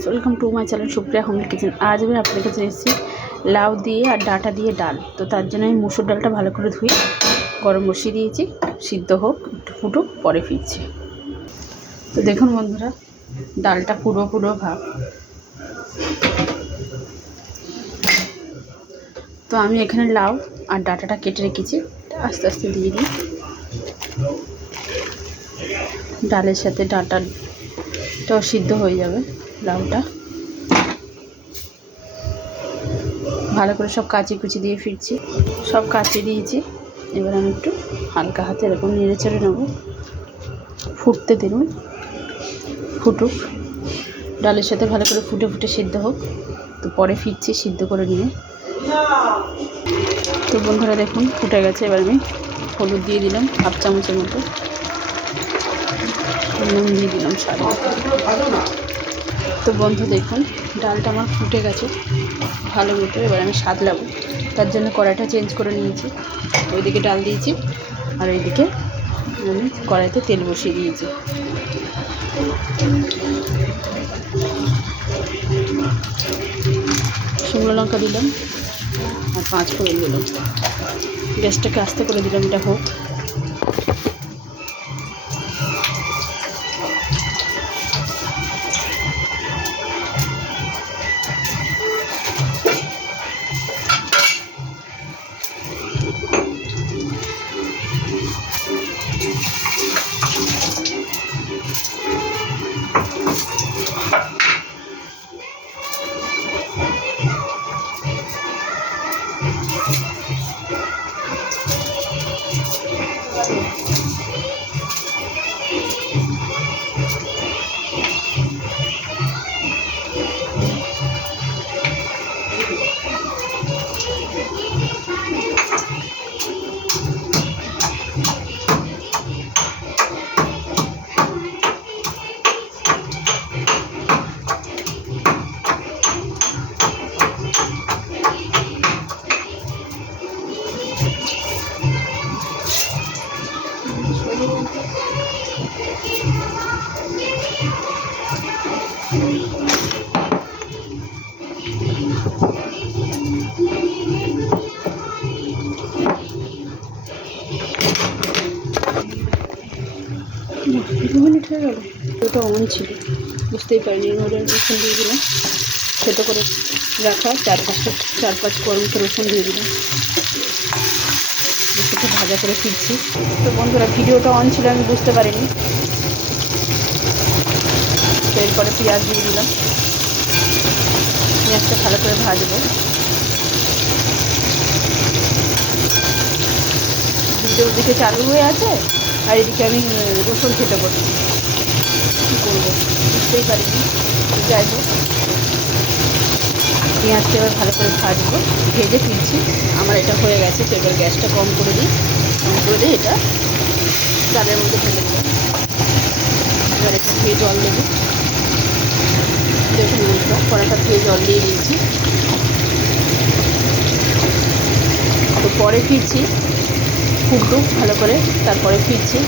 Friends, welcome to my channel Supriya home kitchen. आज मैं आपके কাছে এসেছি লাউ দিয়ে আর ডাঁটা দিয়ে ডাল। তো তার জন্য আমি মুসুর ডালটা ভালো করে ধুয়ে গরম বসিয়ে দিয়েছি, সিদ্ধ হোক, একটু ফুটুক, পরে ফিরছি। তো দেখুন বন্ধুরা, ডালটা পুরো পুরো ভাব। তো আমি এখানে লাউ আর ডাঁটাটা কেটে রেখেছি, আস্তে আস্তে দিয়ে দিই। ডালের সাথে ডাঁটাটাও সিদ্ধ হয়ে যাবে। লাউটা ভালো করে সব কাঁচি কুচি দিয়ে ফিরছি, সব কাঁচি দিয়েছি। এবার আমি একটু হালকা হাতে এরকম নেড়ে চেড়ে নেবো, ফুটতে দিন, ফুটুক, ডালের সাথে ভালো করে ফুটে ফুটে সিদ্ধ হোক। তো পরে ফিরছি সিদ্ধ করে নিয়ে। তো বন্ধুরা দেখুন, ফুটে গেছে। এবার আমি হলুদ দিয়ে দিলাম হাফ চামচের মতো, নুন দিয়ে দিলাম সাদা। তো বন্ধু দেখুন, ডালটা আমার ফুটে গেছে ভালো মতো। এবার আমি সাদলাবো, তার জন্য কড়াইটা চেঞ্জ করে নিয়েছি। ওইদিকে ডাল দিয়েছি আর ওইদিকে আমি কড়াইতে তেল বসিয়ে দিয়েছি। শুকনো লঙ্কা দিলাম আর 5 ফোড়ন দিলাম। গ্যাসটাকে আস্তে করে দিলাম, এটা হোক। দু মিনিট হয়ে গেল, ওটা অন ছিল, বুঝতেই পারিনি। ওটার রসুন দিয়ে দিলাম, ছোটো করে রাখা 4-5 কোয়া রসুন দিয়ে দিলাম। সেটা ভাজা করে ফিরছি। তো বন্ধুরা, ভিডিওটা অন ছিল, আমি বুঝতে পারিনি। তো এরপরে পেঁয়াজ দিয়ে দিলাম, পেঁয়াজটা ভালো করে ভাজবো। ভিডিও দিকে চালু হয়ে আছে আর এদিকে আমি রসুন খেতে করছি, কী করবো বুঝতেই পারিনি। যাই হোক, পেঁয়াজটা এবার ভালো করে ভাজবো, ভেজে ফিরছি। আমার এটা হয়ে গেছে। তো এবার গ্যাসটা কম করে দিই, এটা ডালের মধ্যে ফেলে দেবো। এবার একটু ধুয়ে জল দেবো। দেখুন বন্ধুরা, কড়াটা ধুয়ে জল দিয়ে দিয়েছি। তো পরে ফিরছি, ফুটুক ভালো করে, তারপরে ফিরছি।